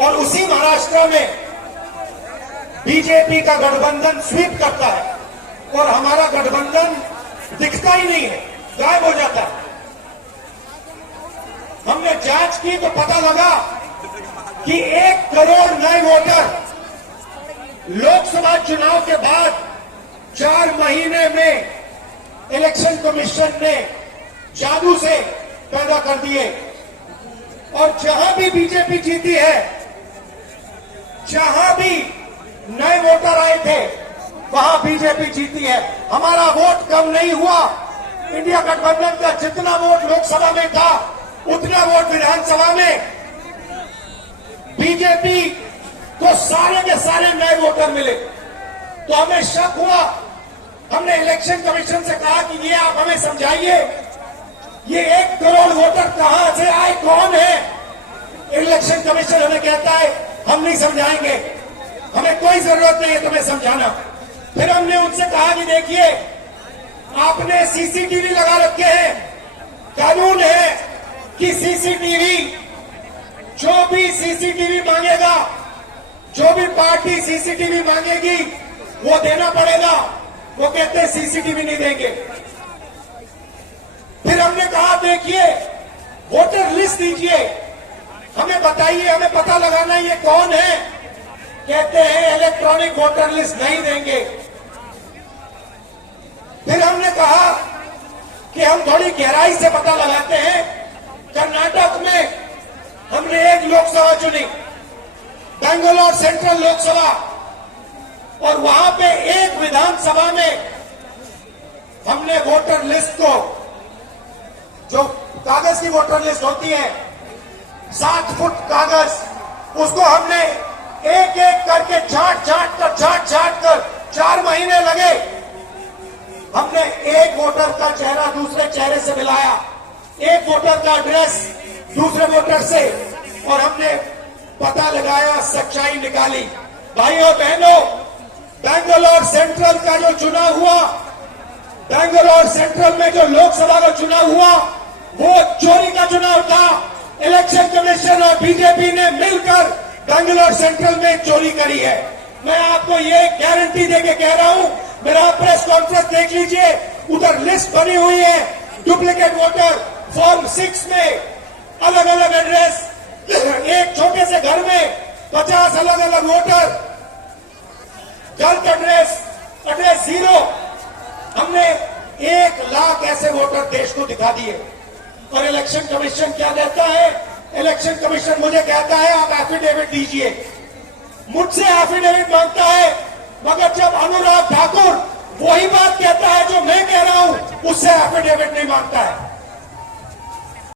और उसी महाराष्ट्र में बीजेपी का गठबंधन स्वीप करता है और हमारा गठबंधन दिखता ही नहीं है, गायब हो जाता है। हमने जांच की तो पता लगा कि 1 करोड़ नए वोटर लोकसभा चुनाव के बाद 4 महीने में इलेक्शन कमीशन ने जादू से पैदा कर दिए। और जहां भी बीजेपी जीती है, जहां भी नए वोटर आए थे, वहां बीजेपी जीती है। हमारा वोट कम नहीं हुआ। इंडिया गठबंधन का जितना वोट लोकसभा में था, उतना वोट विधानसभा में बीजेपी को सारे के सारे नए वोटर मिले। तो हमें शक हुआ। हमने इलेक्शन कमीशन से कहा कि ये आप हमें समझाइए, ये 1 करोड़ वोटर कहां से आए, कौन है। इलेक्शन कमीशन हमें कहता है हम नहीं समझाएंगे, हमें कोई जरूरत नहीं है तुम्हें समझाना। फिर हमने उनसे कहा कि देखिए, आपने सीसीटीवी लगा रखे हैं, कानून है कि सीसीटीवी, जो भी सीसीटीवी मांगेगा, जो भी पार्टी सीसीटीवी मांगेगी वो देना पड़ेगा। वो कहते हैं सीसीटीवी नहीं देंगे। फिर हमने कहा देखिए, वोटर लिस्ट दीजिए, हमें बताइए, हमें पता लगाना ये कौन है। कहते हैं इलेक्ट्रॉनिक वोटर लिस्ट नहीं देंगे। फिर हमने कहा कि हम थोड़ी गहराई से पता लगाते हैं। कर्नाटक में हमने एक लोकसभा चुनी, बेंगलोर सेंट्रल लोकसभा, और वहां पे एक विधानसभा में हमने वोटर लिस्ट को, जो कागज की वोटर लिस्ट होती है, 7 फुट कागज, उसको हमने एक एक करके छांट छांट कर 4 महीने लगे। हमने एक वोटर का चेहरा दूसरे चेहरे से मिलाया, एक वोटर का एड्रेस दूसरे वोटर से, और हमने पता लगाया, सच्चाई निकाली। भाइयों बहनों, बेंगलोर सेंट्रल का जो चुनाव हुआ, बेंगलोर सेंट्रल में जो लोकसभा का चुनाव हुआ, वो चोरी का चुनाव था। इलेक्शन कमीशन और बीजेपी ने मिलकर बेंगलोर सेंट्रल में चोरी करी है। मैं आपको ये गारंटी देके कह रहा हूं, मेरा प्रेस कॉन्फ्रेंस देख लीजिए, उधर लिस्ट बनी हुई है, डुप्लीकेट वोटर, फॉर्म 6 में अलग अलग एड्रेस, एक छोटे से घर में 50 अलग अलग वोटर, गलत एड्रेस, एड्रेस 0। हमने 1 लाख ऐसे वोटर देश को दिखा दिए। और इलेक्शन कमीशन क्या कहता है? इलेक्शन कमीशन मुझे कहता है आप एफिडेविट दीजिए, मुझसे एफिडेविट मांगता है, मगर जब अनुराग ठाकुर वही बात कहता है जो मैं कह रहा हूं, उससे एफिडेविट नहीं मांगता है।